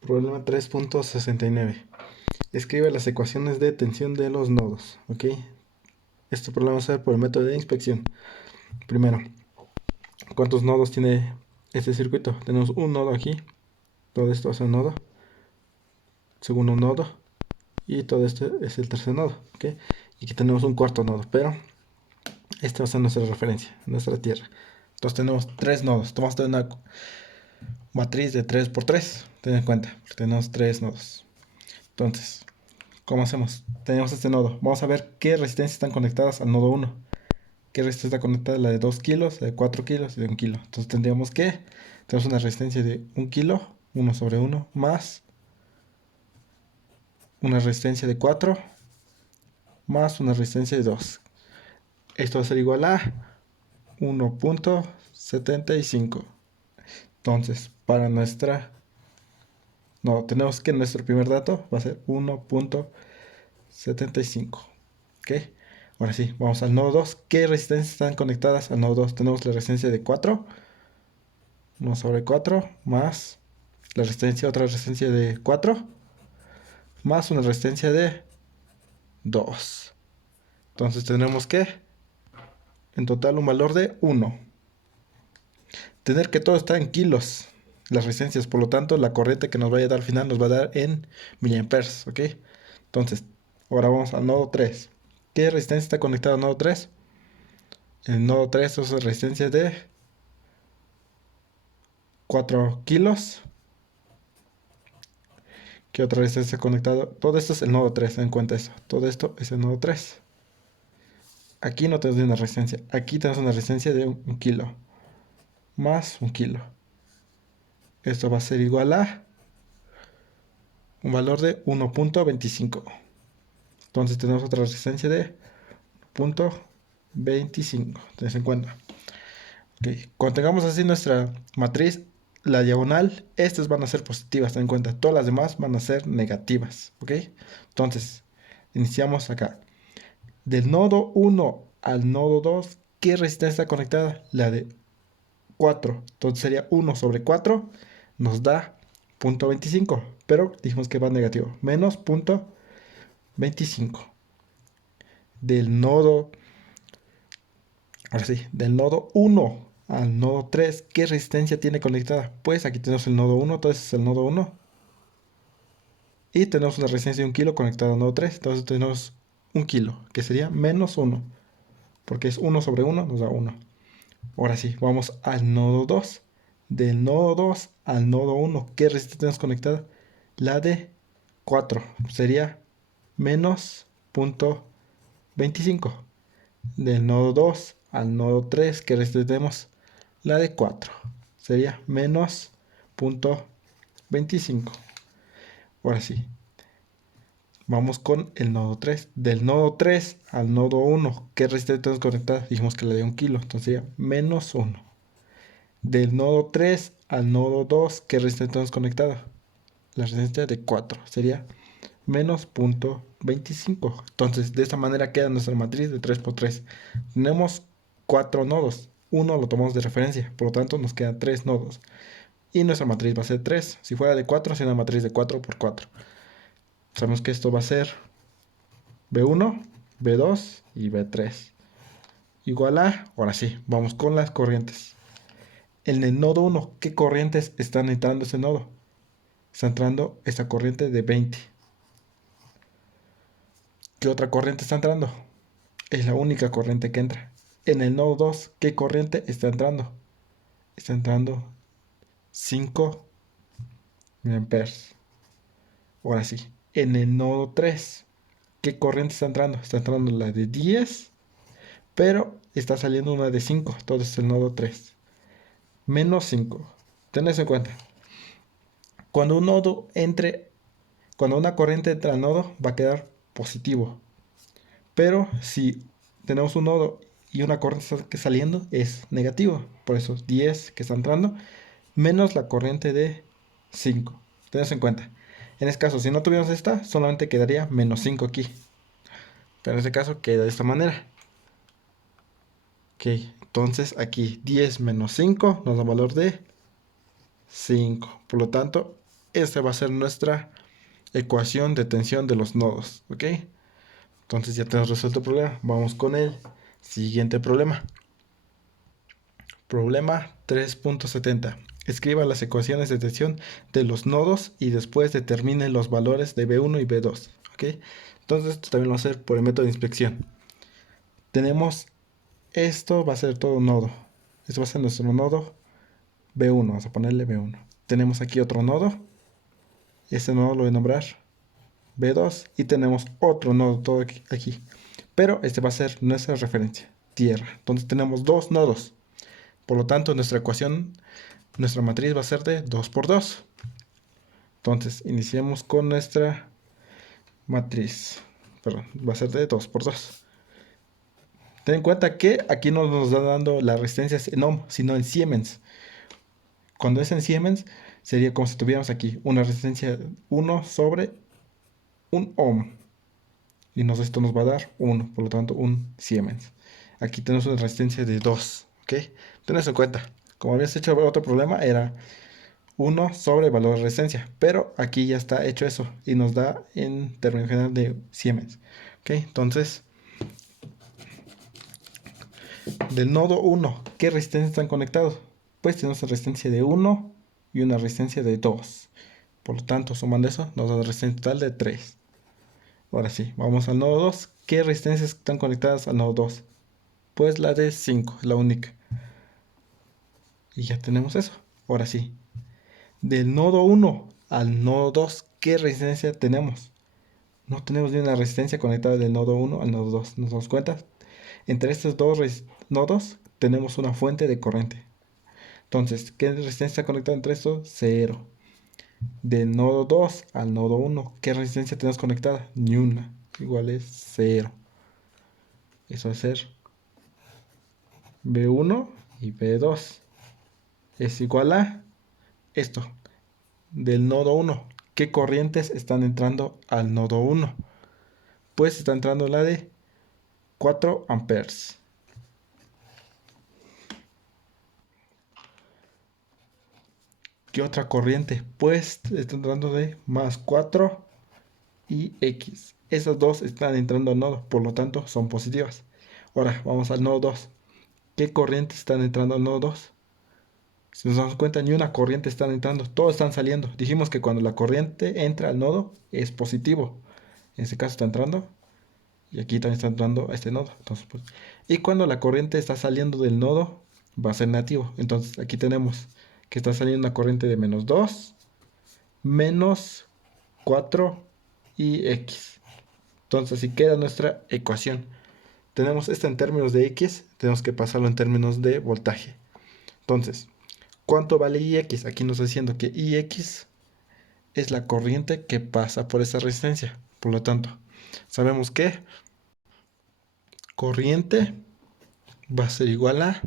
Problema 3.69. Escribe las ecuaciones de tensión de los nodos. ¿Ok? Este problema va a ser por el método de inspección. Primero, ¿cuántos nodos tiene este circuito? Tenemos un nodo aquí. Todo esto es un nodo. Segundo nodo. Y todo esto es el tercer nodo. ¿Ok? Y aquí tenemos un cuarto nodo. Pero esta va a ser nuestra referencia, nuestra tierra. Entonces tenemos tres nodos. Vamos a tener una matriz de 3 por 3. Ten en cuenta, tenemos tres nodos. Entonces, ¿cómo hacemos? Tenemos este nodo. Vamos a ver qué resistencias están conectadas al nodo 1. ¿Qué resistencia está conectada? La de 2 kilos, la de 4 kilos y de 1 kilo. Entonces tendríamos que, tenemos una resistencia de 1 kilo, 1 sobre 1, más una resistencia de 4, más una resistencia de 2. Esto va a ser igual a 1.75. Entonces, para nuestra... No, tenemos que nuestro primer dato va a ser 1.75. ¿Ok? Ahora sí, vamos al nodo 2. ¿Qué resistencias están conectadas al nodo 2? Tenemos la resistencia de 4, 1 sobre 4, más la resistencia, otra resistencia de 4, más una resistencia de 2. Entonces tendremos que, en total, un valor de 1. Tener que todo está en kilos, las resistencias, por lo tanto, la corriente que nos vaya a dar al final nos va a dar en miliamperes, ¿ok? Entonces, ahora vamos al nodo 3. ¿Qué resistencia está conectada al nodo 3? El nodo 3 es resistencia de 4 kilos. ¿Qué otra resistencia está conectada? Todo esto es el nodo 3, ten en cuenta eso. Todo esto es el nodo 3. Aquí no tenemos una resistencia. Aquí tenemos una resistencia de 1 kilo. Más 1 kilo. Esto va a ser igual a un valor de 1.25. Entonces tenemos otra resistencia de 0.25. Tenés en cuenta. Okay. Cuando tengamos así nuestra matriz, la diagonal, estas van a ser positivas, ten en cuenta. Todas las demás van a ser negativas. ¿Ok? Entonces, iniciamos acá. Del nodo 1 al nodo 2, ¿qué resistencia está conectada? La de 4. Entonces sería 1 sobre 4 nos da 0.25. Pero dijimos que va negativo. Menos 0.25. Del nodo, ahora sí, del nodo 1 al nodo 3, ¿qué resistencia tiene conectada? Pues aquí tenemos el nodo 1, entonces es el nodo 1. Y tenemos una resistencia de 1 kilo conectada al nodo 3. Entonces tenemos 1 kilo, que sería menos 1. Porque es 1 sobre 1, nos da 1. Ahora sí, vamos al nodo 2. Del nodo 2 al nodo 1, ¿qué resistencia tenemos conectada? La de 4. Sería menos 0.25. Del nodo 2 al nodo 3, ¿qué resistencia tenemos? La de 4. Sería menos 0.25. Ahora sí, vamos con el nodo 3. Del nodo 3 al nodo 1, ¿qué resistencia tenemos conectada? Dijimos que la de 1 kilo, entonces sería menos 1. Del nodo 3 al nodo 2, ¿qué resistencia tenemos conectada? La resistencia de 4 sería menos 0.25. Entonces, de esta manera queda nuestra matriz de 3 por 3. Tenemos 4 nodos. Uno lo tomamos de referencia, por lo tanto nos quedan 3 nodos. Y nuestra matriz va a ser 3. Si fuera de 4, sería una matriz de 4 por 4. Sabemos que esto va a ser B1, B2 y B3. Igual a, ahora sí, vamos con las corrientes. En el nodo 1, ¿qué corrientes están entrando ese nodo? Está entrando esta corriente de 20. ¿Qué otra corriente está entrando? Es la única corriente que entra. En el nodo 2, ¿qué corriente está entrando? Está entrando 5 amperes. Ahora sí, en el nodo 3, ¿qué corriente está entrando? Está entrando la de 10, pero está saliendo una de 5. Entonces el nodo 3. Menos 5. Tened en cuenta. Cuando un nodo entre, cuando una corriente entra al nodo, va a quedar positivo. Pero si tenemos un nodo y una corriente está saliendo, es negativo. Por eso 10 que está entrando, menos la corriente de 5. Tened en cuenta. En este caso, si no tuviéramos esta, solamente quedaría menos 5 aquí. Pero en este caso queda de esta manera. Ok, entonces aquí 10 menos 5 nos da un valor de 5. Por lo tanto, esta va a ser nuestra ecuación de tensión de los nodos, ¿ok? Entonces ya tenemos resuelto el problema. Vamos con el siguiente problema. Problema 3.70. Escriba las ecuaciones de tensión de los nodos y después determine los valores de B1 y B2, ¿ok? Entonces esto también lo va a hacer por el método de inspección. Tenemos, esto va a ser todo un nodo. Esto va a ser nuestro nodo B1, vamos a ponerle B1. Tenemos aquí otro nodo. Este nodo lo voy a nombrar B2 y tenemos otro nodo todo aquí. Pero este va a ser nuestra referencia, tierra. Entonces tenemos dos nodos. Por lo tanto, nuestra ecuación, nuestra matriz va a ser de 2 por 2. Entonces, iniciemos con nuestra matriz. Perdón, va a ser de 2 por 2. Ten en cuenta que aquí no nos está dando la resistencia en ohm, sino en Siemens. Cuando es en Siemens, sería como si tuviéramos aquí una resistencia 1 sobre un ohm. Y esto nos va a dar 1, por lo tanto, un Siemens. Aquí tenemos una resistencia de 2, ¿ok? Ten eso en cuenta. Como habías hecho otro problema, era 1 sobre el valor de resistencia. Pero aquí ya está hecho eso y nos da en términos general de Siemens. ¿Ok? Entonces, del nodo 1, ¿qué resistencias están conectados? Pues tenemos una resistencia de 1 y una resistencia de 2. Por lo tanto, sumando eso, nos da una resistencia total de 3. Ahora sí, vamos al nodo 2. ¿Qué resistencias están conectadas al nodo 2? Pues la de 5, la única. Y ya tenemos eso. Ahora sí, del nodo 1 al nodo 2, ¿qué resistencia tenemos? No tenemos ni una resistencia conectada del nodo 1 al nodo 2. ¿Nos damos cuenta? Entre estos dos nodos tenemos una fuente de corriente. Entonces, ¿qué resistencia está conectada entre estos? 0. Del nodo 2 al nodo 1, ¿qué resistencia tenemos conectada? Ni una. Igual es 0. Eso va a ser B1 y B2. Es igual a esto. Del nodo 1, ¿qué corrientes están entrando al nodo 1? Pues está entrando la de 4 amperes. ¿Qué otra corriente? Pues está entrando de más 4 y X. Esas dos están entrando al nodo, por lo tanto son positivas. Ahora vamos al nodo 2. ¿Qué corrientes están entrando al nodo 2? Si nos damos cuenta, ni una corriente están entrando, todos están saliendo. Dijimos que cuando la corriente entra al nodo es positivo. En este caso está entrando y aquí también está entrando a este nodo. Entonces, pues, y cuando la corriente está saliendo del nodo va a ser negativo. Entonces aquí tenemos que está saliendo una corriente de menos 2, menos 4 y X. Entonces así queda nuestra ecuación. Tenemos esto en términos de X, tenemos que pasarlo en términos de voltaje. Entonces, ¿cuánto vale Ix? Aquí nos está diciendo que Ix es la corriente que pasa por esa resistencia. Por lo tanto, sabemos que corriente va a ser igual a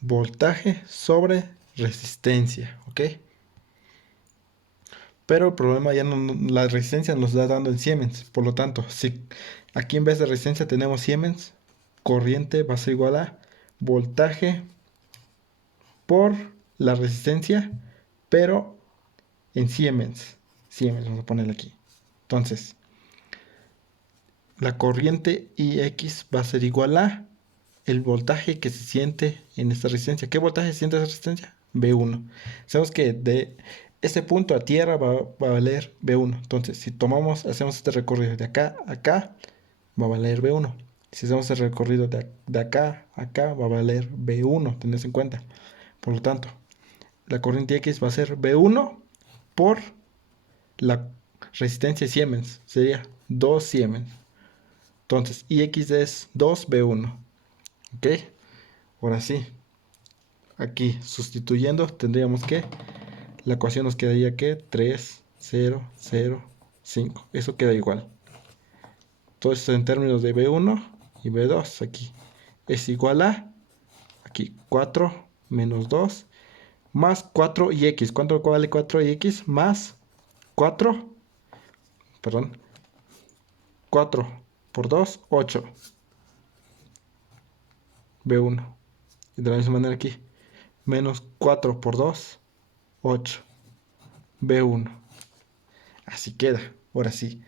voltaje sobre resistencia, ¿ok? Pero el problema ya no, la resistencia nos está dando en Siemens. Por lo tanto, si aquí en vez de resistencia tenemos Siemens, corriente va a ser igual a voltaje por la resistencia, pero en Siemens. Siemens, vamos a ponerle aquí. Entonces, la corriente Ix va a ser igual a el voltaje que se siente en esta resistencia. ¿Qué voltaje se siente esa resistencia? B1. Sabemos que de este punto a tierra va a valer B1. Entonces, si hacemos este recorrido de acá a acá, va a valer B1. Si hacemos el recorrido de acá a acá, va a valer B1. Tenés en cuenta. Por lo tanto, la corriente X va a ser B1 por la resistencia Siemens. Sería 2 Siemens. Entonces, Ix es 2B1. ¿Ok? Ahora sí. Aquí, sustituyendo, tendríamos que la ecuación nos quedaría que 3, 0, 0, 5. Eso queda igual. Todo esto en términos de B1 y B2 aquí. Es igual a, aquí, 4 menos 2 más 4 y X. ¿Cuánto vale 4 y X? Más 4, perdón, 4 por 2, 8. B1. Y de la misma manera aquí. Menos 4 por 2, 8. B1. Así queda. Ahora sí.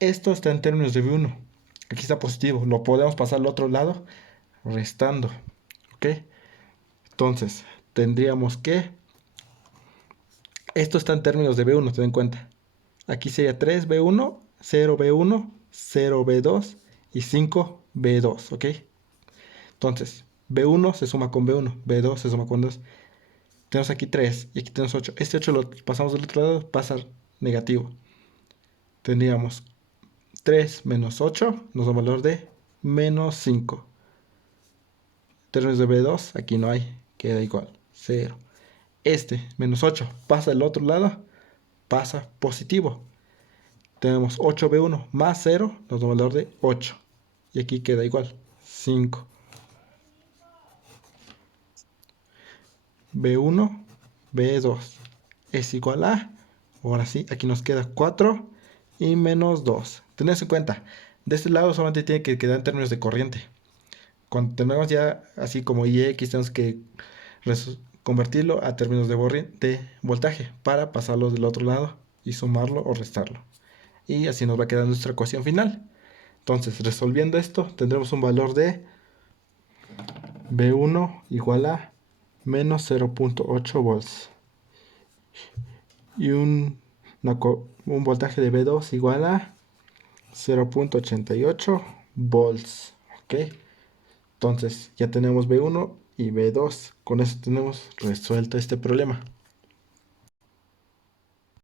Esto está en términos de B1. Aquí está positivo. Lo podemos pasar al otro lado restando. ¿Ok? Entonces, tendríamos que... Esto está en términos de B1, ten en cuenta. Aquí sería 3B1, 0B1, 0B2 y 5B2. ¿Ok? Entonces, B1 se suma con B1, B2 se suma con 2. Tenemos aquí 3 y aquí tenemos 8. Este 8 lo pasamos del otro lado, pasa negativo. Tendríamos 3 menos 8 nos da un valor de menos 5. Términos de B2, aquí no hay, queda igual, 0. Este, menos 8, pasa del otro lado, pasa positivo. Tenemos 8B1 más 0, nos da un valor de 8. Y aquí queda igual, 5. B1, B2 es igual a, ahora sí, aquí nos queda 4 y menos 2. Tened en cuenta, de este lado solamente tiene que quedar en términos de corriente. Cuando tenemos ya así como IX, tenemos que convertirlo a términos de voltaje para pasarlo del otro lado y sumarlo o restarlo. Y así nos va a quedar nuestra ecuación final. Entonces, resolviendo esto, tendremos un valor de B1 igual a menos 0.8 volts. Y un voltaje de B2 igual a 0.88 volts. ¿Ok? Entonces ya tenemos B1 y B2. Con eso tenemos resuelto este problema.